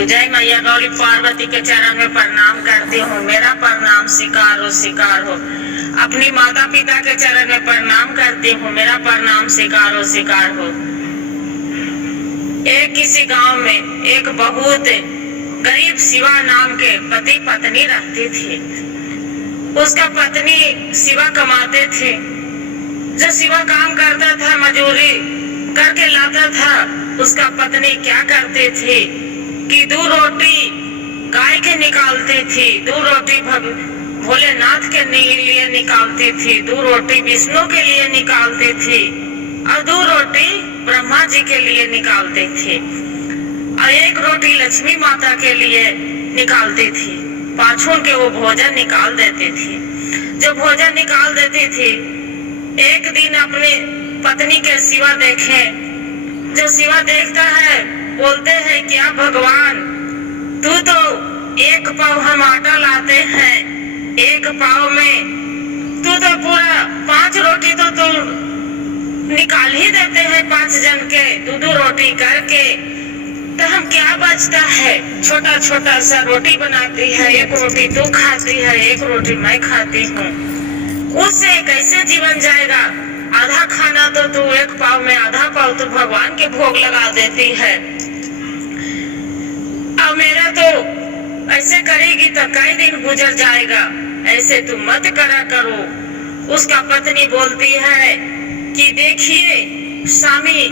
You. जय मैया गौरी पार्वती के चरण में प्रणाम करती हूँ। मेरा प्रणाम स्वीकार हो, स्वीकार हो। अपनी माता पिता के चरण में प्रणाम करती हूँ। मेरा प्रणाम स्वीकार हो, स्वीकार हो। एक किसी गांव में एक बहुत गरीब शिवा नाम के पति पत्नी रहती थी। उसका पत्नी शिवा कमाते थे। जो शिवा काम करता था, मजूरी करके लाता था, उसका पत्नी क्या करते थे कि 2 रोटी गाय के निकालती थी, 2 रोटी भोलेनाथ के लिए निकालती थी, 2 रोटी विष्णु के लिए निकालती थी और 2 रोटी ब्रह्मा जी के लिए निकालती थी और 1 रोटी लक्ष्मी माता के लिए निकालती थी। पाछों के वो भोजन निकाल देती थी। जो भोजन निकाल देती थी, एक दिन अपनी पत्नी के शिवा देखे। जो शिवा देखता है, बोलते हैं क्या भगवान, तू तो 1 पाव हम आटा लाते हैं, 1 पाव में तू तो पूरा 5 रोटी तो तू निकाल ही देते हैं 5 जन के 2-2 रोटी करके, तो हम क्या बचता है। छोटा छोटा सा रोटी बनाती है, 1 रोटी तू खाती है, 1 रोटी मैं खाती हूँ। उससे कैसे जीवन जाएगा। आधा खाना तो तू 1 पाव में, आधा पाव तो भगवान के भोग लगा देती है। अब मेरा तो ऐसे करेगी तो कई दिन गुजर जाएगा, ऐसे तू मत करा करो। उसका पत्नी बोलती है कि देखिए स्वामी,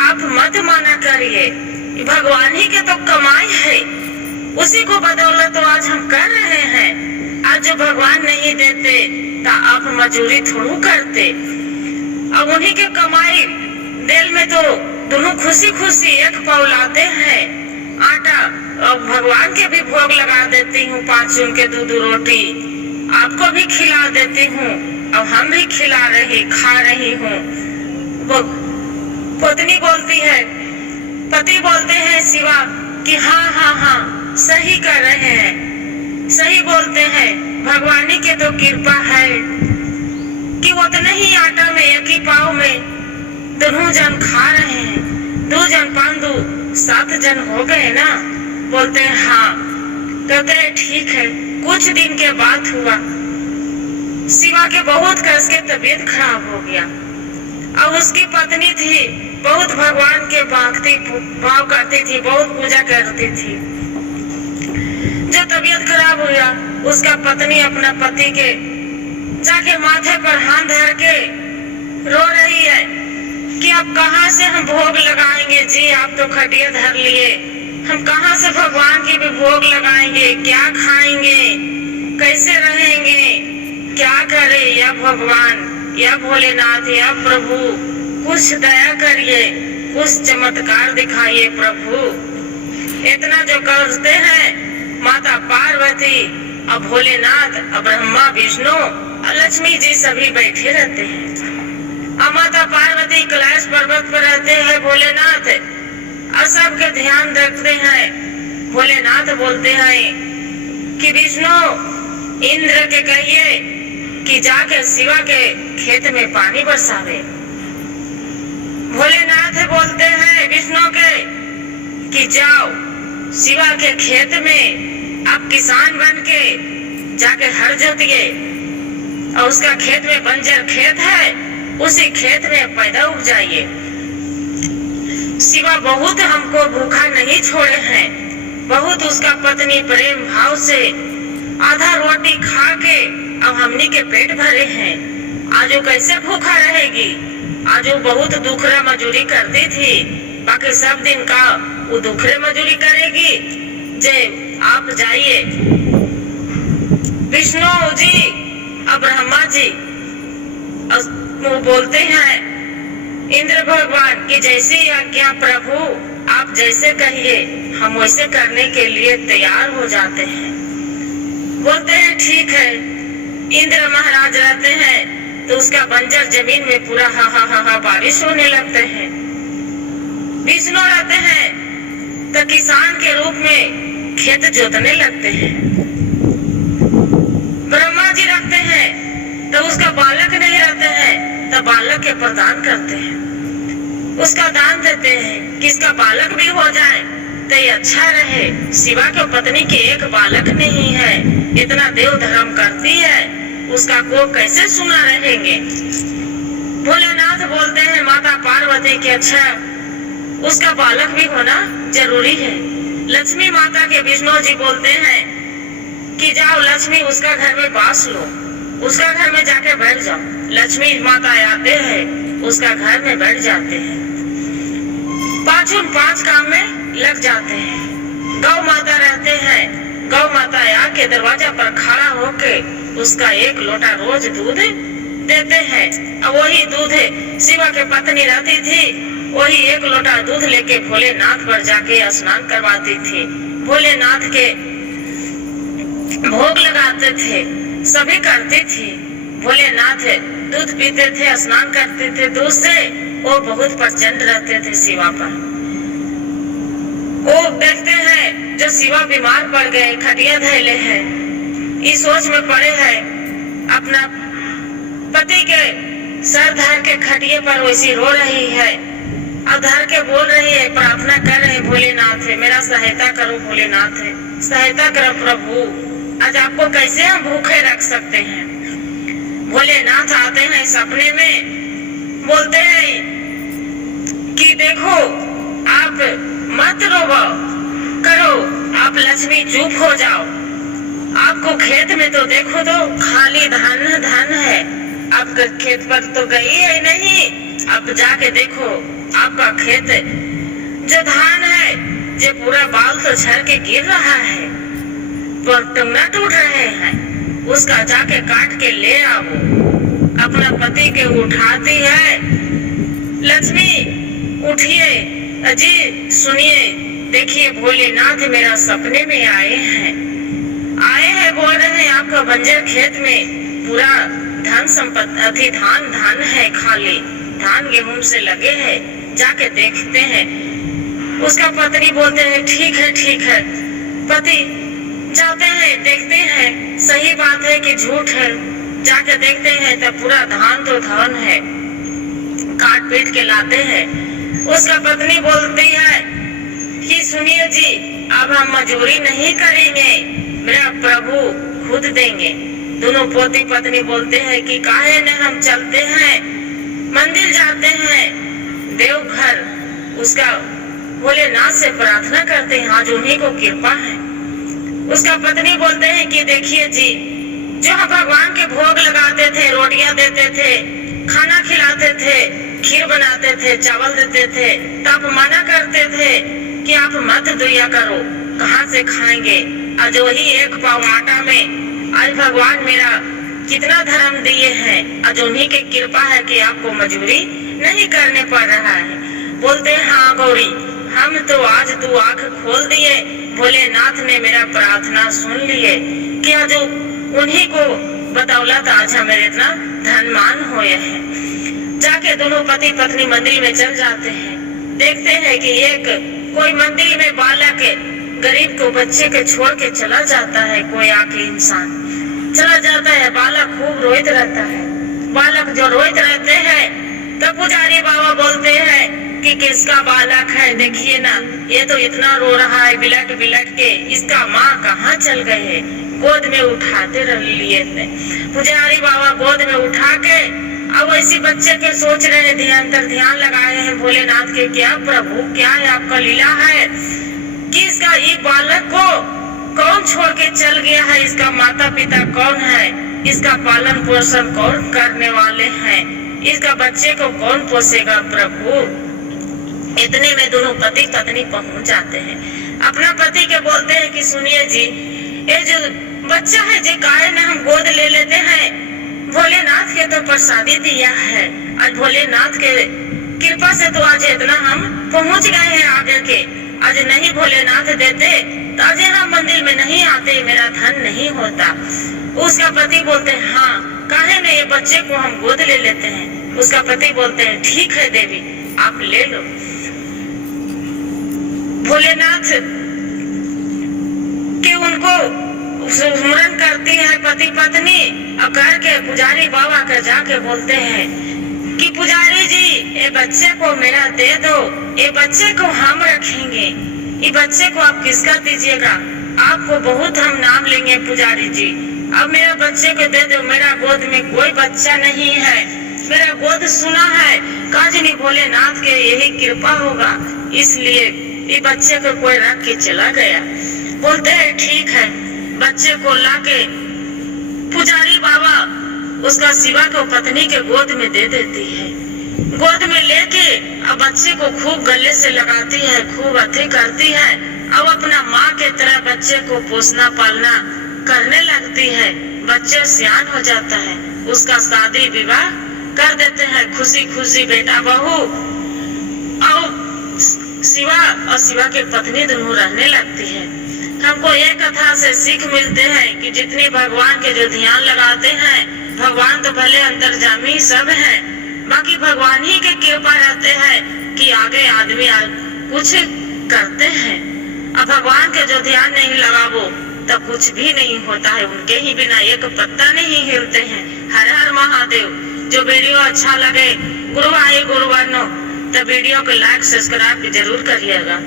आप मत माना करिए, भगवान ही के तो कमाई है, उसी को बदौलत तो आज हम कर रहे हैं। आज जो भगवान नहीं देते तो आप मजूरी थोड़ू करते। अब उन्हीं के कमाई दिल में तो दोनों खुशी खुशी 1 पाव लाते हैं आटा, और भगवान के भी भोग लगा देती हूँ 5 जन के 2-2 रोटी, आपको भी खिला देती हूँ, अब हम भी खा रही हूँ। वो पत्नी बोलती है, पति बोलते हैं शिवा कि हाँ हाँ हाँ सही कर रहे हैं, सही बोलते हैं। भगवान के तो कृपा है कि उतने ही आटा में 1 ही पाव में दोनों जन खा रहे हैं। 2 जन 5 2 7 जन हो गए ना। बोलते हैं हाँ। कहते हैं ठीक है। कुछ दिन के बाद हुआ, शिवा के बहुत कस के तबीयत खराब हो गया। अब उसकी पत्नी थी, बहुत भगवान के भाव करती थी, बहुत पूजा करती थी। जब तबीयत खराब हुआ, उसका पत्नी अपना पति के जाके माथे पर हाथ धर के रो रही है कि अब कहाँ से हम भोग लगाएंगे जी, आप तो खटिया धर लिए, हम कहाँ से भगवान की भी भोग लगाएंगे, क्या खाएंगे, कैसे रहेंगे, क्या करे। या भगवान, या भोलेनाथ, या प्रभु कुछ दया करिए, कुछ चमत्कार दिखाइए प्रभु। इतना जो करते हैं माता पार्वती और भोलेनाथ और ब्रह्मा विष्णु और लक्ष्मी जी सभी बैठे रहते हैं। और माता पार्वती कैलाश पर्वत पर रहते हैं, भोलेनाथ और सबके ध्यान रखते हैं। भोलेनाथ बोलते हैं कि विष्णु इंद्र के कहिए कि जाके शिवा के खेत में पानी बरसावे। भोलेनाथ बोलते हैं विष्णु के कि जाओ शिवा के खेत में आप किसान बन के जाके हर जोतिए और उसका खेत में बंजर खेत है, उसी खेत में पैदा उपजाइए। शिवा बहुत हमको भूखा नहीं छोड़े हैं, बहुत उसका पत्नी प्रेम भाव से आधा रोटी खा के अब हमनी के पेट भरे हैं। आज वो कैसे भूखा रहेगी। आज वो बहुत दुखरा मजूरी करती थी, बाकी सब दिन का वो दुखरे मजूरी करेगी। जय आप जाइए विष्णु जी और ब्रह्मा जी। वो बोलते हैं इंद्र भगवान की जैसी आज्ञा प्रभु, आप जैसे कहिए हम वैसे करने के लिए तैयार हो जाते हैं। बोलते हैं ठीक है। इंद्र महाराज रहते हैं तो उसका बंजर जमीन में पूरा हा बारिश होने लगते हैं। विष्णु रहते हैं तो किसान के रूप में खेत जोतने लगते हैं। ब्रह्मा जी रखते हैं तो उसका बालक नहीं रहते हैं तो बालक के प्रदान करते हैं, उसका दान देते हैं कि इसका बालक भी हो जाए ते अच्छा रहे। शिवा की पत्नी के एक बालक नहीं है, इतना देव धर्म करती है, उसका को कैसे सुना रहेंगे। भोलेनाथ बोलते हैं माता पार्वती के अच्छा उसका बालक भी होना जरूरी है। लक्ष्मी माता के विष्णु जी बोलते हैं कि जाओ लक्ष्मी उसका घर में बास लो, उसका घर में जाके बैठ जाओ। लक्ष्मी माता आते हैं, उसका घर में बैठ जाते हैं, पांचों पांच काम में लग जाते हैं। गौ माता रहते हैं, गौ माता आके दरवाजा पर खड़ा होके उसका एक लोटा रोज दूध देते हैं। अब वही दूध शिवा के पत्नी रहती थी, वही एक लोटा दूध लेके भोलेनाथ पर जाके स्नान करवाती थी, भोलेनाथ के भोग लगाते थे, सभी करती थी। भोलेनाथ दूध पीते थे, स्नान करते थे दूध से, वो बहुत प्रचंड रहते थे शिवा पर। वो देखते हैं जो शिवा बीमार पड़ गए, खटिया धैले हैं, इस सोच में पड़े हैं, अपना पति के सर धर के खटिए पर वैसी रो रही है, अब धर के बोल रही है, प्रार्थना कर रहे भोलेनाथ है मेरा सहायता करो, भोलेनाथ है सहायता करो प्रभु, आज आपको कैसे हम भूखे रख सकते हैं। भोलेनाथ आते हैं सपने में, बोलते हैं कि देखो आप मत रोवो करो, आप लक्ष्मी चुप हो जाओ, आपको खेत में तो देखो तो खाली धन धन है, अब खेत पर तो गई है नहीं, अब जाके देखो आपका खेत जो धान है जो पूरा बाल तो झड़ के गिर रहा है, पर टुकड़ा टूट रहे हैं, उसका जाके काट के ले आओ। अपना पति के उठाती है, लक्ष्मी उठिए, अजी सुनिए, देखिए भोलेनाथ मेरा सपने में आए हैं, बोल रहे हैं आपका बंजर खेत में पूरा धन संपत्ति धान है, खाली धान गेहूं से लगे हैं, जाके देखते हैं। उसका पत्नी बोलते हैं ठीक है। पति जाते हैं, देखते हैं सही बात है कि झूठ है, जाके देखते हैं तब पूरा धान तो धान है, काट पीट के लाते हैं। उसका पत्नी बोलती है कि सुनिए जी, अब हम मजूरी नहीं करेंगे, मेरा प्रभु खुद देंगे। दोनों पोती पत्नी बोलते हैं कि काहे न हम चलते हैं, मंदिर जाते हैं, देवघर, उसका भोलेनाथ से प्रार्थना करते हैं, आज उन्हीं को कृपा है। उसका पत्नी बोलते हैं कि देखिए जी, जो हम भगवान के भोग लगाते थे, रोटियां देते थे, खाना खिलाते थे, खीर बनाते थे, चावल देते थे, तो आप मना करते थे कि आप मत दिया करो, कहाँ से खाएंगे। आज वही एक पाव आटा में आज भगवान मेरा कितना धर्म दिए हैं, आज उन्हीं की कृपा है कि आपको मजूरी नहीं करने पड़ रहा है। बोलते हैं हाँ गौरी, हम तो आज तू आंख खोल दिए, भोलेनाथ ने मेरा प्रार्थना सुन लिए कि आज उन्हीं को बदौलत आज हमें इतना धनमान हुए हैं। जाके दोनों पति पत्नी मंदिर में चल जाते हैं, देखते हैं कि एक कोई मंदिर में बालक गरीब को बच्चे के छोड़ के चला जाता है, कोई आके इंसान चला जाता है, बालक खूब रोइत रहता है। बालक जो रोइत रहते हैं तो पुजारी बाबा बोलते हैं कि किसका बालक है, देखिए ना ये तो इतना रो रहा है बिलट बिलट के, इसका माँ कहाँ चल गए है। गोद में उठाते रह लिए थे पुजारी बाबा, गोद में उठा के अब ऐसी बच्चे के सोच रहे, ध्यान लगाए हैं भोलेनाथ के, क्या प्रभु क्या है आपका लीला है कि इसका ये बालक को कौन छोड़ के चल गया है, इसका माता पिता कौन है, इसका पालन पोषण कौन करने वाले हैं, इसका बच्चे को कौन पोसेगा प्रभु। इतने में दोनों पति पत्नी पहुंच जाते हैं, अपना पति के बोलते हैं कि सुनिए जी, ये जो बच्चा है जो काहे ने हम गोद ले लेते हैं, भोलेनाथ के तो प्रसादी दिया है, आज भोलेनाथ के कृपा से तो आज इतना हम पहुंच गए हैं आगे के, आज नहीं भोलेनाथ देते तो आज हम मंदिर में नहीं आते, मेरा धन नहीं होता। उसका पति बोलते हैं हाँ, काहे ने ये बच्चे को हम गोद ले लेते हैं। उसका पति बोलते हैं ठीक है देवी आप ले लो। भोलेनाथ के उनको स्मरण करती है पति पत्नी, और करके पुजारी बाबा का जाके बोलते हैं कि पुजारी जी ये बच्चे को मेरा दे दो, ये बच्चे को हम रखेंगे, ये बच्चे को आप किसका दीजिएगा? आपको बहुत हम नाम लेंगे पुजारी जी। अब मेरे बच्चे को दे दो। मेरा गोद में कोई बच्चा नहीं है, मेरा गोद सुना है, काजनी भोलेनाथ के यही कृपा होगा, इसलिए ये बच्चे को कोई रख के चला गया। बोलते हैं ठीक है। बच्चे को लाके पुजारी बाबा उसका शिवा को पत्नी के गोद में दे देती है। गोद में लेके अब बच्चे को खूब गले से लगाती है, खूब अति करती है। अब अपना माँ के तरह बच्चे को पोसना पालना करने लगती है। बच्चे सियान हो जाता है, उसका शादी विवाह कर देते हैं खुशी खुशी बेटा बहू। और शिवा और शिवा के पत्नी दोनों रहने लगती है। हमको ये कथा से सीख मिलते हैं कि जितने भगवान के जो ध्यान लगाते हैं, भगवान तो भले अंतर्जामी सब है, बाकी भगवान ही के कृपा रहते हैं कि आगे आदमी कुछ करते हैं। अब भगवान के जो ध्यान नहीं लगावो तब कुछ भी नहीं होता है, उनके ही बिना एक पत्ता नहीं हिलते हैं। हर हर महादेव। जो वीडियो अच्छा लगे गुरु आए गुरुवानो तो वीडियो को लाइक सब्सक्राइब जरूर करिएगा।